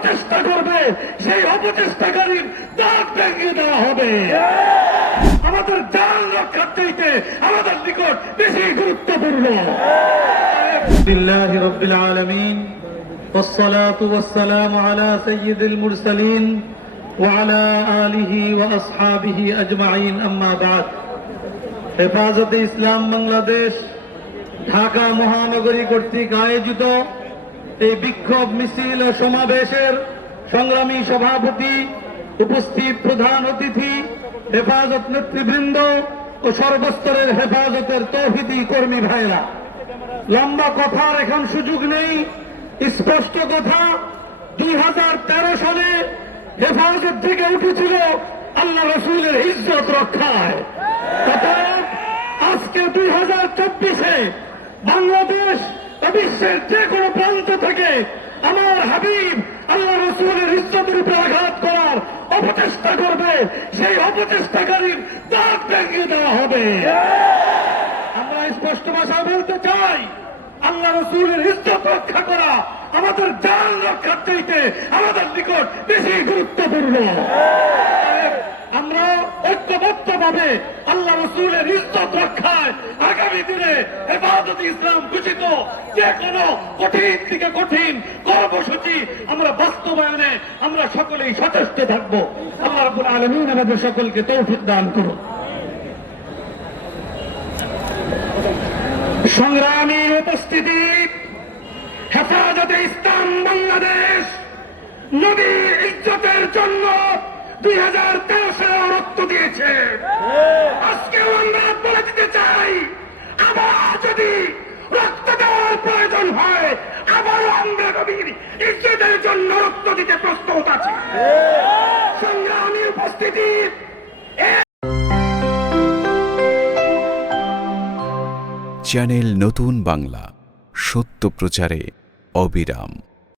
অপচেষ্টা করবে সেই অপচেষ্টাকারীর দাঁত ভেঙে দেওয়া হবে আমাদের জান রক্ষার চাইতে আমাদের নিকট বেশি গুরুত্বপূর্ণ لله رب العالمين والصلاة والسلام على سيد المرسلين وعلى آله وأصحابه أجمعين أما بعد হেফাজতে ইসলাম বাংলাদেশ ঢাকা মহানগরী কর্তৃক আয়োজিত এই বিক্ষোভ মিছিল ও সমাবেশের সংগ্রামী সভাপতি, উপস্থিত প্রধান অতিথি, হেফাজত নেতৃবৃন্দ ও সর্বস্তরের হেফাজতের তৌহিদি কর্মী ভাইরা লম্বা কথার এখন সুযোগ নেই। স্পষ্ট কথা, দুই হাজার তেরো সালে হেফাজত থেকে উঠেছিল আল্লাহ রসুলের ইজ্জত রক্ষায়। আজকে দুই হাজার চব্বিশে বাংলাদেশ বিশ্বের যে কোনো প্রান্ত থেকে আমার হাবিব আল্লাহ রসুলের ইজ্জতের উপরে আঘাত করার অপচেষ্টা করবে সেই অপচেষ্টাকারীর দাঁত ভেঙে দেওয়া হবে। আমরা স্পষ্ট ভাষায় বলতে চাই, আল্লাহ রসুলের ইজ্জত রক্ষা করা আমাদের জান রক্ষার চাইতে আমাদের নিকট বেশি গুরুত্বপূর্ণ। আমরা ঐক্যবদ্ধ ভাবে আল্লাহ রসুলের ইজ্জত রক্ষায় দিনে হেফাজত ইসলাম ঘোষিত। যে কোনো কঠিন থেকে কঠিন কর্মসূচি আমরা বাস্তবায়নে আমরা সকলেই সচেষ্ট থাকব। আল্লাহ রবুল আলমিন আমাদের সকলকে তৌফিক দান করুন। সংগ্রামী উপস্থিতি, হেফাজতে ইসলাম বাংলাদেশ, নবীর ইজ্জতের জন্য দুই হাজার তেরো সালে রক্ত দিয়েছে আজকেও আমরা বলে দিতে চাই আবার যদি রক্ত দেওয়ার প্রয়োজন হয় আবারও আমরা নবীর ইজ্জতের জন্য রক্ত দিতে প্রস্তুত আছে। সংগ্রামী উপস্থিতি চ্যানেল নতুন বাংলা সত্য প্রচারে অবিরাম